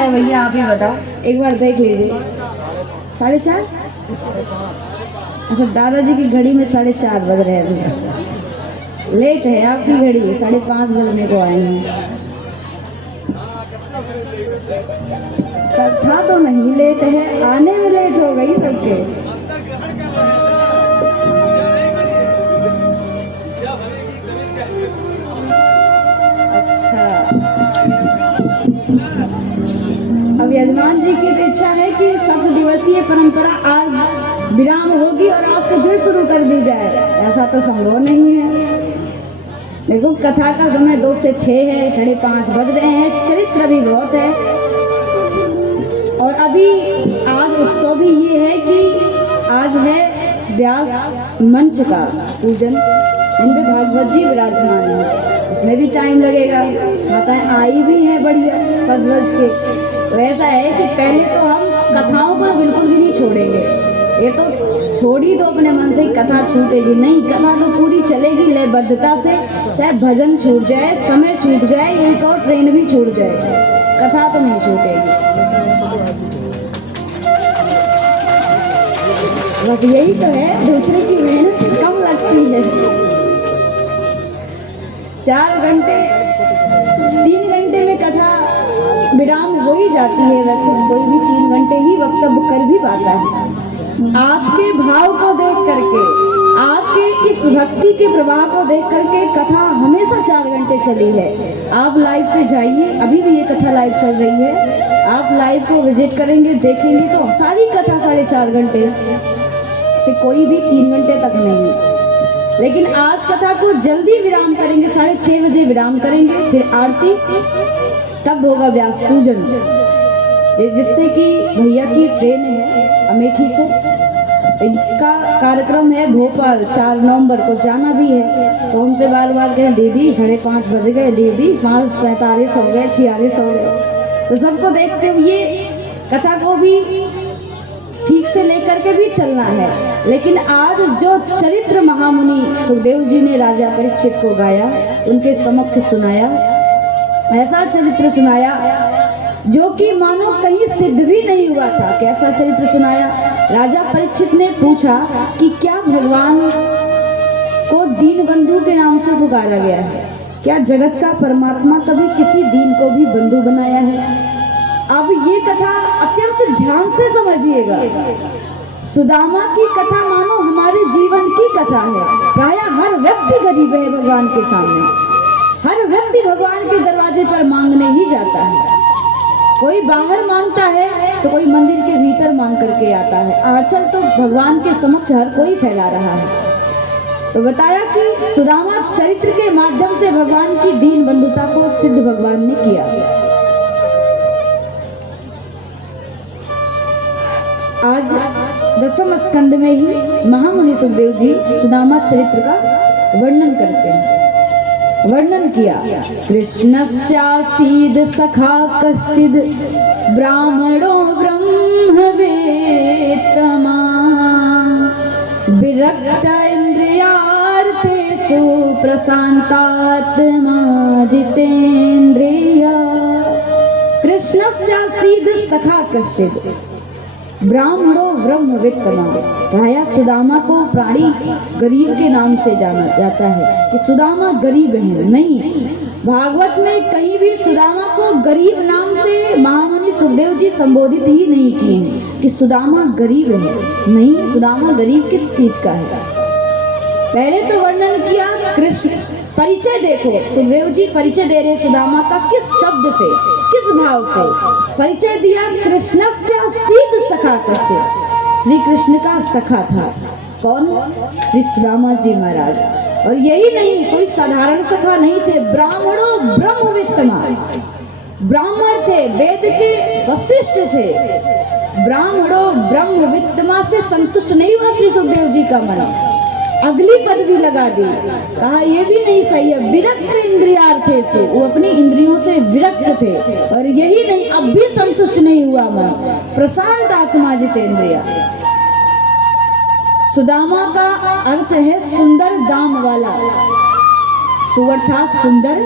है भैया, आप ही बताओ, एक बार देख लीजिए। 4:30। अच्छा, दादाजी की घड़ी में 4:30 बज रहे हैं अभी। लेट है आपकी घड़ी, 5:30 बजने को आए हैं। कथा तो नहीं लेट है, आने में लेट हो गई सबके। अच्छा, अब यजमान जी की तो इच्छा है कि 7 दिवसीय परंपरा आज विराम होगी और आज से फिर शुरू कर दी जाए। ऐसा तो संभव नहीं है। देखो, कथा का समय 2 से 6 है, 5:30 बज रहे हैं। चरित्र भी बहुत है और अभी आज उत्सव भी ये है कि आज है व्यास मंच का पूजन, जिनमें भागवत जी विराजमान है। उसमें भी टाइम लगेगा। माताएं आई भी हैं बढ़िया सज के। तो ऐसा है कि पहले तो हम कथाओं को बिल्कुल भी नहीं छोड़ेंगे। ये तो छोड़ी तो अपने मन से ही कथा छूटेगी नहीं, कथा तो पूरी चलेगी लयबद्धता से। चाहे भजन छूट जाए, समय छूट जाए, एक और ट्रेन भी छूट जाए, कथा तो नहीं छूटेगी। बस यही तो है, दूसरे की मेहनत कम लगती है। 4 घंटे 3 घंटे में कथा विराम हो ही जाती है। वैसे कोई भी 3 घंटे ही वक्तव्य कर भी पाता है। आपके भाव को देख करके, आपके इस भक्ति के प्रवाह को देख करके कथा हमेशा 4 घंटे चली है। आप लाइव पे जाइए, अभी भी ये कथा लाइव चल रही है। आप लाइव को विजिट करेंगे, देखेंगे तो सारी कथा 4.5 घंटे से कोई भी 3 घंटे तक नहीं। लेकिन आज कथा को जल्दी विराम करेंगे, 6:30 बजे विराम करेंगे, फिर आरती, तब होगा व्यास पूजन, जिससे कि भैया की ट्रेन है अमेठी से। इनका कार्यक्रम है भोपाल, 4 नवंबर को जाना भी है। तो हमसे बार बार कहें दीदी 5:30 बज गए, दीदी 5:47 हो गए, 46 हो गए। तो सबको देखते हुए कथा को भी ठीक से लेकर के भी चलना है। लेकिन आज जो चरित्र महामुनि सुखदेव जी ने राजा परीक्षित को गाया, उनके समक्ष सुनाया, ऐसा चरित्र सुनाया जो कि मानो कहीं सिद्ध भी नहीं हुआ था। कैसा चरित्र सुनाया? राजा परीक्षित ने पूछा कि क्या भगवान को दीन बंधु के नाम से पुकारा गया है? क्या जगत का परमात्मा कभी किसी दीन को भी बंधु बनाया है? अब ये कथा अत्यंत ध्यान से समझिएगा। सुदामा की कथा मानो हमारे जीवन की कथा है। प्रायः हर व्यक्ति गरीब है भगवान के सामने, हर व्यक्ति भगवान के दरवाजे पर मांगने ही जाता है। कोई बाहर मांगता है तो कोई मंदिर के भीतर मांग करके आता है। आंचल तो भगवान के समक्ष हर कोई फैला रहा है। तो बताया कि सुदामा चरित्र के माध्यम से भगवान की दीन बंधुता को सिद्ध भगवान ने किया। आज 10वें स्कंद में ही महामुनि सुखदेव जी सुदामा चरित्र का वर्णन करते हैं। वर्णन किया, कृष्णस्यासीद सखा कश्चिद ब्राह्मणो ब्रह्मवेत्तमा विरक्त इंद्रियार्थेषु प्रशांतात्मा जितेन्द्रिया। कृष्णस्यासीद सखा कश्चिद ब्राह्मणो ब्रह्मवेत्तमा। प्रायः सुदामा को प्राणी गरीब के नाम से जाना जाता है कि सुदामा गरीब है। नहीं, भागवत में कहीं भी सुदामा को गरीब नाम से महामुनि सुखदेव जी संबोधित ही नहीं किए हैं कि सुदामा गरीब है। नहीं, सुदामा गरीब किस चीज का है? पहले तो वर्णन किया कृष्ण, परिचय देखो, सुखदेव जी परिचय दे रहे सुदामा का किस शब्द से, किस भाव से परिचय दिया? कृष्णस्यासीद सखा कश्चिद, श्री कृष्ण का सखा था। कौन? श्री सुदामा जी महाराज। और यही नहीं, कोई साधारण सखा नहीं थे, ब्राह्मणों ब्रह्मवेत्तमा, ब्राह्मण थे, वेद के वशिष्ठ थे। ब्राह्मणों ब्रह्मवेत्तमा से संतुष्ट नहीं हुआ श्री सुखदेव जी का मन, अगली पदवी लगा दी। कहा ये भी नहीं सही है, विरक्त इंद्रियार्थेषु, वो अपनी इंद्रियों से विरक्त थे। और यही नहीं, अब भी संतुष्ट नहीं हुआ मन, प्रशांत आत्मा जितेन्द्रिया। सुदामा का अर्थ है सुंदर दाम वाला। सुअर था सुंदर,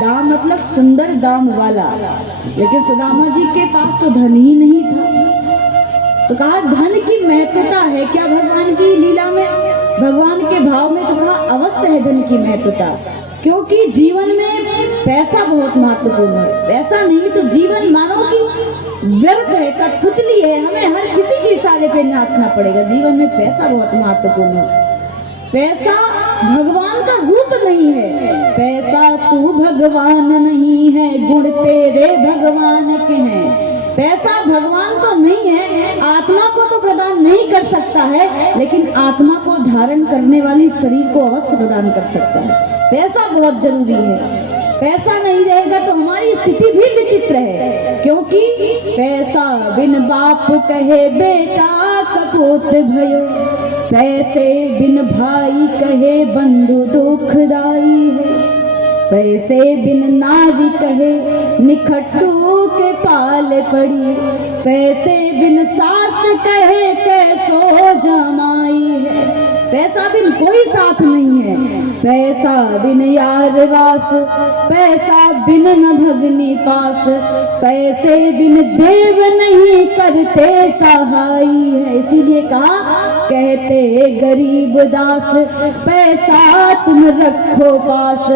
दाम मतलब सुंदर दाम वाला, लेकिन सुदामा जी के पास तो धन ही नहीं था। तो कहा धन की महत्वता है क्या भगवान की लीला में, भगवान के भाव में? तो कहा अवश्य है धन की महत्वता, क्योंकि जीवन में पैसा बहुत महत्वपूर्ण है। पैसा नहीं तो जीवन मानो कि व्यर्थ है, कठपुतली है, हमें हर किसी के इशारे पे नाचना पड़ेगा। जीवन में पैसा बहुत महत्वपूर्ण है। पैसा भगवान का रूप नहीं है, पैसा तू भगवान नहीं है, गुण तेरे भगवान के हैं। पैसा भगवान तो नहीं है, आत्मा को तो प्रदान नहीं कर सकता है, लेकिन आत्मा को धारण करने वाली शरीर को अवश्य प्रदान कर सकता है। पैसा बहुत जरूरी है। पैसा नहीं रहेगा तो हमारी स्थिति भी विचित्र है, क्योंकि पैसा बिन बाप कहे बेटा कपूत भयो, पैसे बिन भाई कहे बंधु दुखदाई है, पैसे बिन नारी कहे निखट्टू के पाले पड़ी, पैसे बिन सास कहे कैसो जमाई है। पैसा बिन कोई साथ नहीं है, पैसा बिन यार वास, पैसा बिन न भगनी पास, पैसे बिन देव नहीं करते सहाई है। इसीलिए कहा कहते गरीब दास, पैसा तुम रखो पास,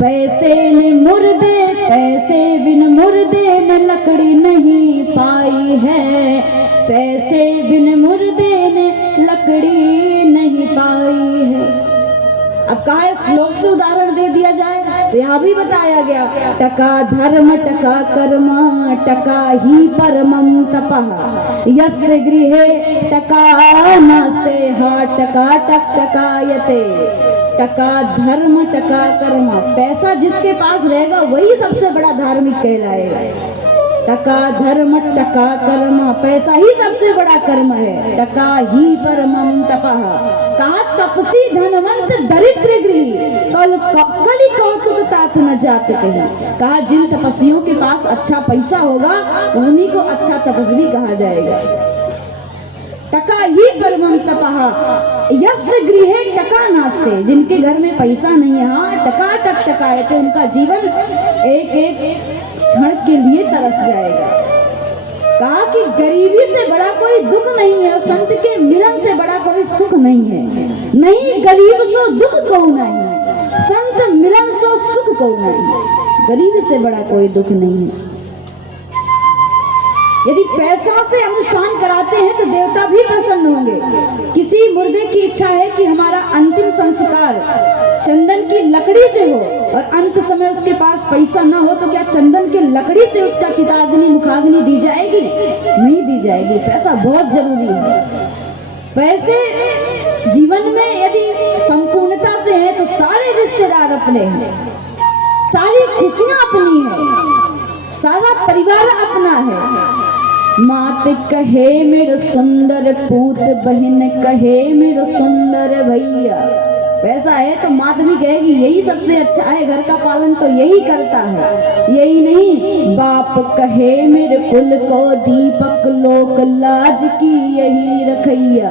पैसे ने मुर्दे, पैसे बिन मुर्दे ने लकड़ी नहीं पाई है, पैसे बिन मुर्दे ने लकड़ी नहीं पाई है। अब कहा श्लोक से उदाहरण दे दिया जाए तो यहाँ भी बताया गया, टका धर्म टका कर्म टका ही परमं तपः, यस्य गृहे टका नास्ते हा टका टक टकायते। टका धर्म टका कर्म, पैसा जिसके पास रहेगा वही सबसे बड़ा धार्मिक कहलाएगा। टका धर्म टका कर्म, पैसा ही सबसे बड़ा कर्म है। टका ही परमं तपः, कहा तपसी धनवंत दरिद्र गृही, कली कौतुक तात न जात कही। कहा जिन तपस्वियों के पास अच्छा पैसा होगा उन्हीं को अच्छा तपस्वी कहा जाएगा। टका ही परमं तपः, यस्य गृहे टका नास्ते, जिनके घर में पैसा नहीं है, हाँ टका टक टकायते, उनका जीवन एक एक क्षण के लिए तरस जाएगा। कहा कि गरीबी से बड़ा कोई दुख नहीं है और संत के मिलन से बड़ा कोई सुख नहीं है। नहीं गरीब सो दुख को नहीं, संत मिलन सो सुख को नहीं। गरीबी से बड़ा कोई दुख नहीं है। यदि पैसा से अनुष्ठान कराते हैं तो देवता भी प्रसन्न होंगे। किसी मुर्दे की इच्छा है कि हमारा अंतिम संस्कार चंदन की लकड़ी से हो और अंत समय उसके पास पैसा ना हो, तो क्या चंदन की लकड़ी से उसका चिताग्नि मुखाग्नि दी जाएगी? नहीं दी जाएगी। पैसा बहुत जरूरी है। पैसे जीवन में यदि संपूर्णता से है तो सारे रिश्तेदार अपने हैं, सारी खुशियां अपनी है, सारा परिवार अपना है। मात कहे मेरे सुंदर पूत, बहन कहे मेरे सुंदर भैया। पैसा है तो मात भी कहेगी यही सबसे अच्छा है, घर का पालन तो यही करता है। यही नहीं, बाप कहे मेरे कुल को दीपक, लोक लाज की यही रखैया।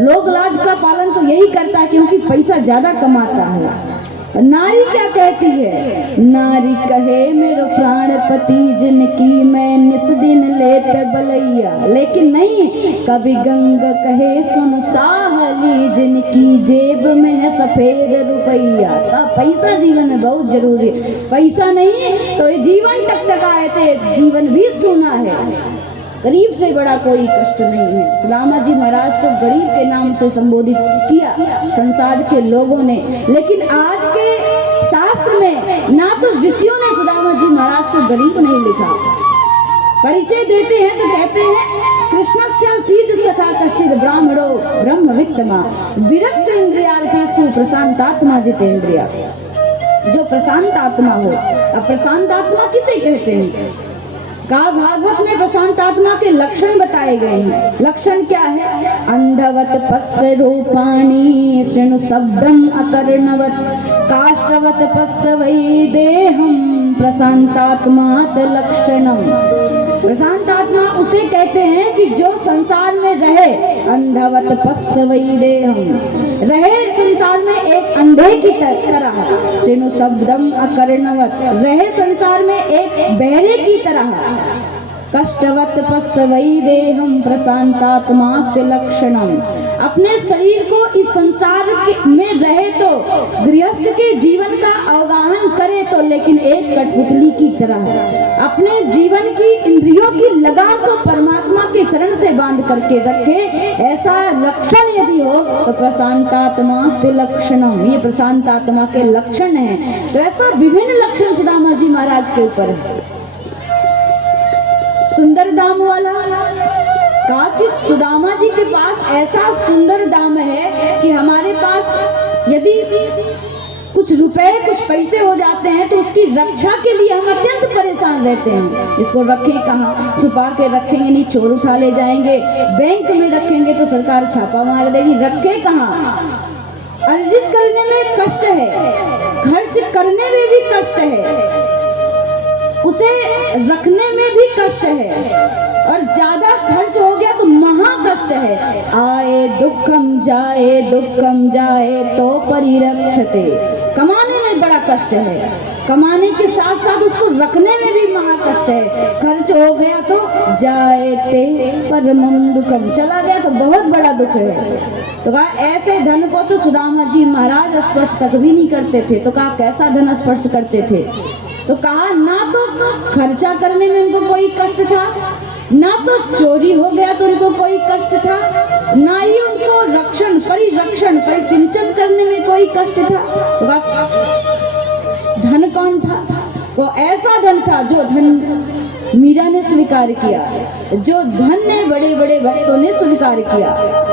लोक लाज का पालन तो यही करता है क्योंकि पैसा ज्यादा कमाता है। नारी क्या कहती है? नारी कहे मेरो प्राणपति, जिनकी मैं निस दिन लेत बलैया। लेकिन नहीं, कभी गंग कहे सुन साहली, जिनकी जेब में है सफेद रुपैया। पैसा जीवन में बहुत जरूरी है। पैसा नहीं तो जीवन टकटकाए थे, जीवन भी सूना है। गरीब से बड़ा कोई कष्ट नहीं है। सुदामा जी महाराज को गरीब के नाम से संबोधित किया संसार के लोगों ने, लेकिन आज के शास्त्र में ना तो ऋषियों ने सुदामा जी महाराज को गरीब नहीं लिखा। परिचय देते हैं तो कहते हैं कृष्णस्य सीध सखा कश्चिद ब्राह्मणो ब्रह्मवित्तमा, विरक्त इंद्रियार्थेषु प्रशांतात्मा जितेंद्रिया। जो प्रशांत आत्मा हो। अब प्रशांत आत्मा किसे कहते हैं? कहा भागवत में प्रशांत आत्मा के लक्षण बताए गए हैं। लक्षण क्या है? अंधवत पश्य रूपाणी, शृणु शब्दम अकर्णवत, काष्ठवत पश्य वै देहम, प्रशांतात्मा लक्षणम। प्रशांत आत्मा उसे कहते हैं कि जो संसार में रहे अंधवत पस्वई देहम, रहे संसार में एक अंधे की तरह, श्रेणु शब्दम अकर्णवत, रहे संसार में एक बहरे की तरह, कष्टवत पस्वई देहम प्रशांतात्मा लक्षणम, अपने शरीर को इस संसार में रहे तो गृहस्थ के जीवन का अवगाहन करे तो, लेकिन एक कठपुतली की तरह अपने जीवन की इंद्रियों की लगाम को परमात्मा के चरण से बांध करके रखे, ऐसा लक्षण यदि हो तो प्रशांतात्मा लक्षणम, ये प्रशांतात्मा के लक्षण है। तो ऐसा विभिन्न लक्षण सुदामा जी महाराज के ऊपर है। सुंदर दाम वाला कहा कि सुदामा जी के पास ऐसा सुंदर दाम है कि हमारे पास यदि कुछ रुपए कुछ पैसे हो जाते हैं तो उसकी रक्षा के लिए हम अत्यंत परेशान रहते हैं। इसको रखें कहाँ, छुपा के रखेंगे नहीं चोर उठा ले जाएंगे, बैंक में रखेंगे तो सरकार छापा मार देगी, रखें कहाँ। अर्जित करने में कष्ट है, खर्च करने में भी कष्ट है, उसे रखने में भी कष्ट है, और ज्यादा खर्च हो गया तो महा कष्ट है। आए दुखम जाए तो परिरक्षते, कमाने में बड़ा कष्ट है, कमाने के साथ साथ उसको रखने में भी महा कष्ट है। खर्च हो गया तो जाए ते परमम दुखम, चला गया तो बहुत बड़ा दुख है। तो कहा ऐसे धन को तो सुदामा जी महाराज स्पर्श तक भी नहीं करते थे। तो कहा कैसा धन स्पर्श करते थे? तो कहा ना तो खर्चा करने में उनको कोई कष्ट था, ना तो चोरी हो गया तो उनको कोई कष्ट था, ना ही उनको रक्षण परिसिंचन करने में कोई कष्ट था। धन कौन था? तो ऐसा धन था जो धन मीरा ने स्वीकार किया, जो धन ने बड़े बड़े भक्तों ने स्वीकार किया।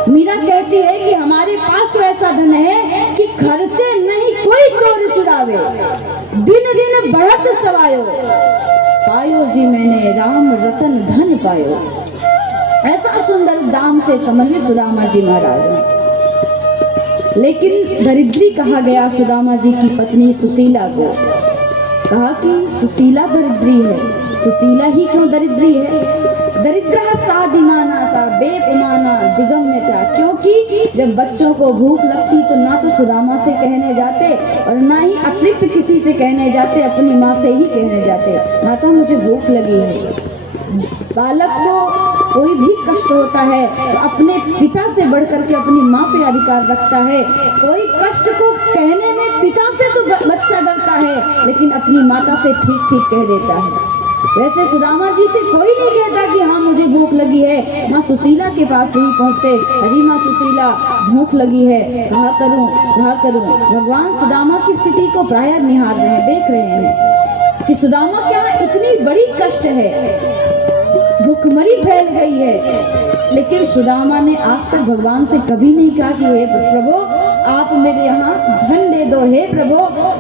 मीरा कहती है कि हमारे पास तो ऐसा धन है कि खर्चे नहीं कोई चोर चुरावे, दिन दिन बढ़त सवायो, पायो जी मैंने राम रतन धन पायो। ऐसा सुंदर दाम से समझे सुदामा जी महाराज। लेकिन दरिद्री कहा गया सुदामा जी की पत्नी सुशीला को, कहा कि सुशीला दरिद्री है। सुशीला ही क्यों दरिद्री है? दरिद्र साधिमाना सा बेपमाना दिगम्य चा, क्योंकि जब बच्चों को भूख लगती तो ना तो सुदामा से कहने जाते और ना ही अतिरिक्त किसी से कहने जाते, अपनी माँ से ही कहने जाते, माता मुझे भूख लगी है। बालक को कोई भी कष्ट होता है तो अपने पिता से बढ़कर के अपनी माँ पे अधिकार रखता है। कोई कष्ट को कहने में पिता से तो बच्चा डरता है, लेकिन अपनी माता से ठीक ठीक कह देता है। वैसे सुदामा जी से कोई नहीं कहता कि हाँ मुझे भूख लगी है, माँ सुशीला के पास ही पहुँचते, अरे माँ सुशीला भूख लगी है, कहा करूँ। भगवान सुदामा की स्थिति को प्रायः निहार रहे हैं, देख रहे हैं कि सुदामा क्या इतनी बड़ी कष्ट है, भूखमरी फैल गई है। लेकिन सुदामा ने आज तक भगवान से कभी नहीं कहा कि हे प्रभु आप मेरे यहाँ धन दे दो, हे प्रभु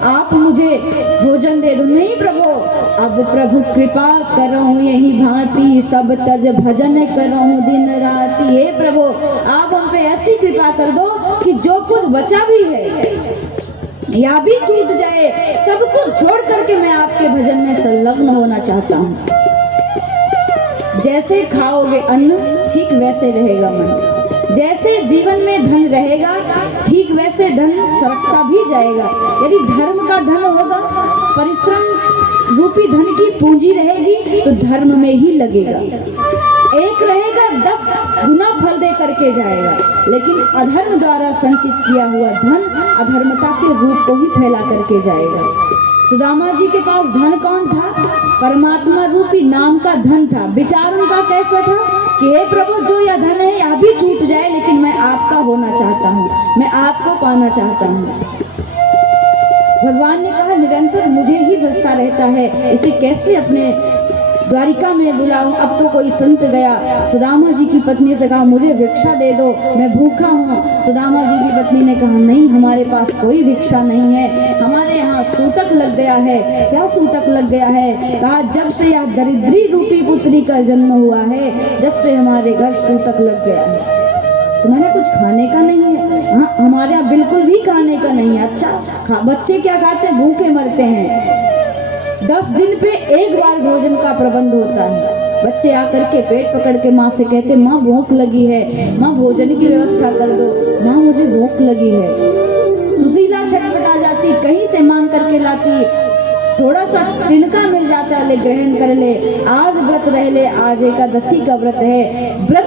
आप मुझे भोजन दे दो। नहीं प्रभु, अब प्रभु कृपा करो यही भांति, सब तज भजन करो दिन राति। हे प्रभु आप हम पे ऐसी कृपा कर दो कि जो कुछ बचा भी है या भी छूट जाए, सब कुछ छोड़ करके मैं आपके भजन में संलग्न होना चाहता हूँ। जैसे खाओगे अन्न ठीक वैसे रहेगा मन, जैसे जीवन में धन रहेगा ठीक वैसे धन सरकता भी जाएगा। यदि धर्म का धन होगा, परिश्रम रूपी धन की पूंजी रहेगी तो धर्म में ही लगेगा, एक रहेगा 10 गुना फल दे करके जाएगा। लेकिन अधर्म द्वारा संचित किया हुआ धन अधर्मता के रूप को ही फैला करके जाएगा। सुदामा जी के पास धन कौन था? परमात्मा रूपी नाम का धन था। विचार उनका कैसा था कि हे प्रभु जो यह धन है यह भी छूट जाए, लेकिन मैं आपका होना चाहता हूँ, मैं आपको पाना चाहता हूँ। भगवान ने कहा निरंतर मुझे ही बसता रहता है, इसे कैसे अपने द्वारिका में बुलाऊं। अब तो कोई संत गया, सुदामा जी की पत्नी से कहा मुझे भिक्षा दे दो, मैं भूखा हूँ। सुदामा जी की पत्नी ने कहा नहीं हमारे पास कोई भिक्षा नहीं है, हमारे यहाँ सूतक लग गया है। क्या सूतक लग गया है? कहा जब से यह दरिद्री रूपी पुत्री का जन्म हुआ है, जब से हमारे घर सूतक लग गया है। तुम्हारे कुछ खाने का नहीं है? हाँ हमारे यहाँ बिल्कुल भी खाने का नहीं है। अच्छा बच्चे क्या खाते हैं? भूखे मरते हैं। 10 दिन पे एक बार भोजन का प्रबंध होता है। बच्चे आकर के पेट पकड़ के माँ से कहते, माँ भूख लगी है, माँ भोजन की व्यवस्था कर दो, माँ मुझे भूख लगी है। सुशीला छटपटा जाती, कहीं से मांग करके लाती, थोड़ा सा तिनका मिल जाता, ले ग्रहण कर ले, आज व्रत रह ले, आज एकादशी का व्रत है, व्रत